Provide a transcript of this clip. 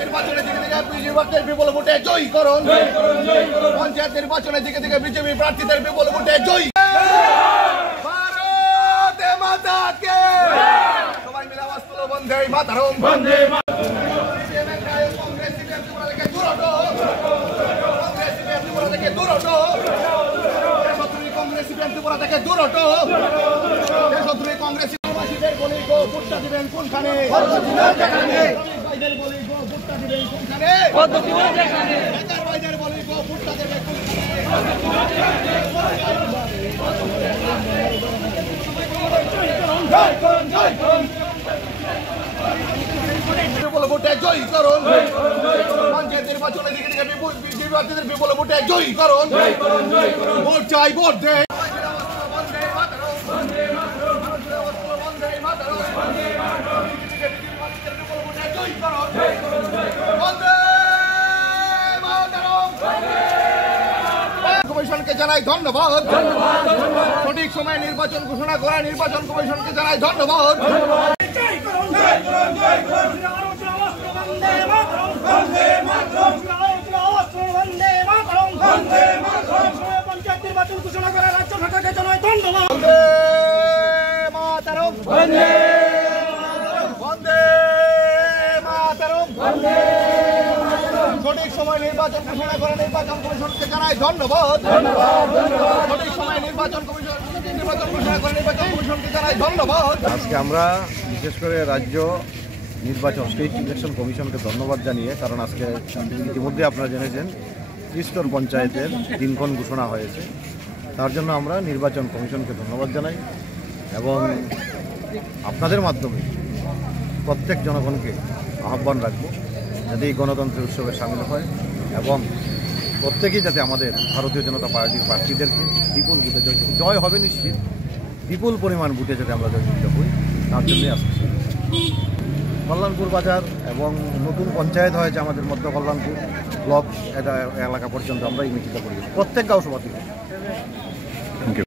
নির্বাচনের দিকে থেকে বিজেপির বিপুল ভোটে জয়ী করুন। পঞ্চায়েত নির্বাচনের দিকে থেকে বিজেপি প্রার্থীদের বিপুল ভোটে জয়ী। ভারত মাতা কে, সবাই মিলে আওয়াজ তুলো, বন্দে মাতরম। বন্দে মাতরম। কংগ্রেস সিপিএম ত্রিপুরা থেকে দূর হটো, কংগ্রেস সিপিএম ত্রিপুরা থেকে দূর হটো, কংগ্রেস সিপিএম ত্রিপুরা থেকে দূর হটো। দেশদ্রোহী কংগ্রেস বাসীদের বলি গো ভোটটা দিবেন কোনখানে? ভাইদের বলি গো ভোটটা দিবেন কোনখানে? ভাইদের বলি গো ভোটটা দিবেন বিপুল ভোটে জয়ী করুন। পঞ্চায়েত নির্বাচনের দিকে থেকে বিজেপি প্রার্থীদের বিপুল ভোটে জয়ী করুন। ভোট চাই, ভোট দেয়। কমিশনকে জানাই ধন্যবাদ। সঠিক সময়ে নির্বাচন ঘোষণা করা নির্বাচন কমিশনকে জানাই ধন্যবাদ। পঞ্চায়েত নির্বাচন ঘোষণা করা রাজ্য সরকারকে জানাই ধন্যবাদ। বন্দে মাতরম, বন্দে মাতরম। সঠিক সময় নির্বাচন ঘোষণা করা নির্বাচন কমিশনকে জানাই ধন্যবাদ। সঠিক সময় নির্বাচন ঘোষণা করা নির্বাচন কমিশনকে জানাই ধন্যবাদ। আজকে আমরা বিশেষ করে রাজ্য নির্বাচন স্টেট ইলেকশন কমিশনকে ধন্যবাদ জানিয়ে, কারণ আজকে ইতিমধ্যে আপনারা জেনেছেন ত্রিস্তর পঞ্চায়েতের দিনক্ষণ ঘোষণা হয়েছে, তার জন্য আমরা নির্বাচন কমিশনকে ধন্যবাদ জানাই এবং আপনাদের মাধ্যমে প্রত্যেক জনগণকে আহ্বান রাখবো যাতে এই গণতন্ত্রের উৎসবে সামিল হয় এবং প্রত্যেকেই যাতে আমাদের ভারতীয় জনতা পার্টির প্রার্থীদেরকে বিপুল ভোটে জয় হবে নিশ্চিত, বিপুল পরিমাণ ভোটে যাতে আমরা জয়যুক্ত হই তার জন্যই আসছি। কল্যাণপুর বাজার এবং নতুন পঞ্চায়েত হয়েছে আমাদের মধ্য কল্যাণপুর ব্লক এলাকা পর্যন্ত আমরা এই মিটিংটা করি প্রত্যেক গাঁও সভা থেকে।